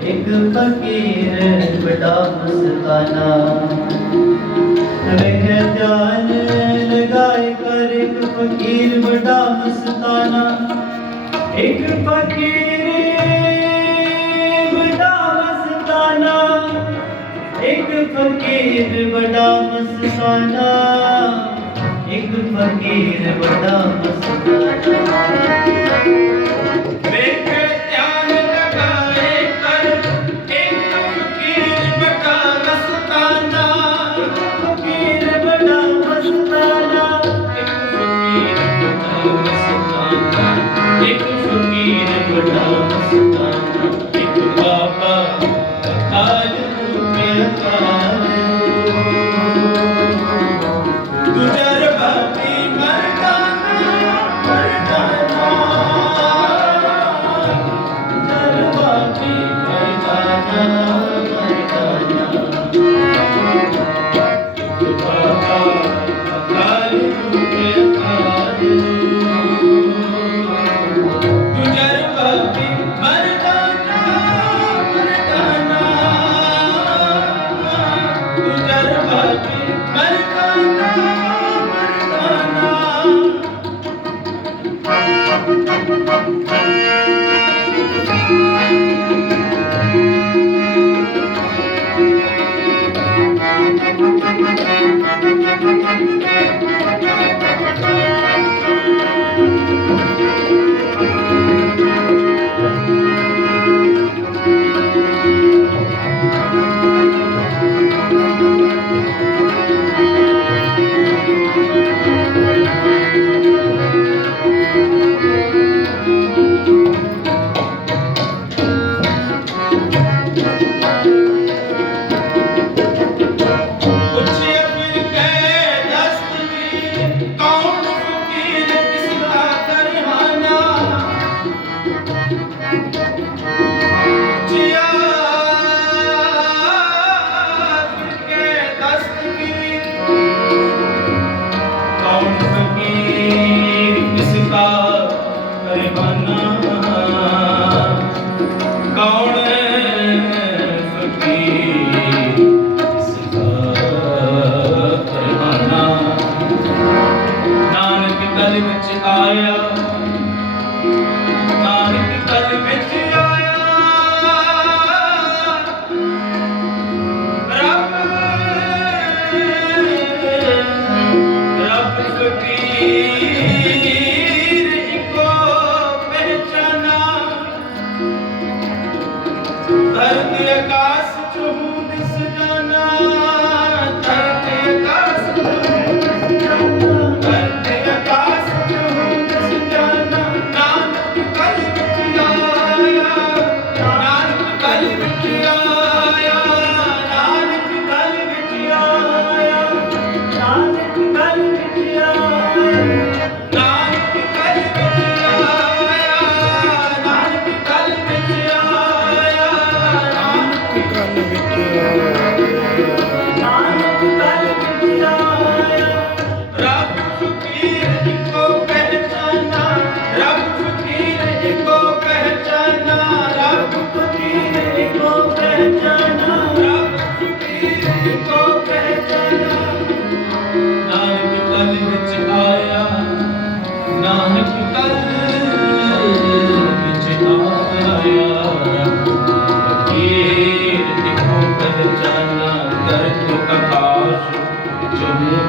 ਇੱਕ ਫਕੀਰ ਬੜਾ ਮਸਤਾਨਾ। ਰਹਿ ਧਿਆਨ ਲਗਾਏ ਕਰ ਇੱਕ ਫਕੀਰ ਬੜਾ ਮਸਤਾਨਾ। ਇੱਕ ਫਕੀਰ ਬੜਾ ਮਸਤਾਨਾ। ਇੱਕ ਫਕੀਰ ਬੜਾ ਮਸਤਾਨਾ। ਇੱਕ ਫਕੀਰ ਬੜਾ ਮਸਤਾਨਾ। Musik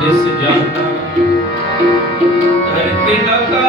ਇਸ ਜਨ ਧਰਤੀ ਦਾ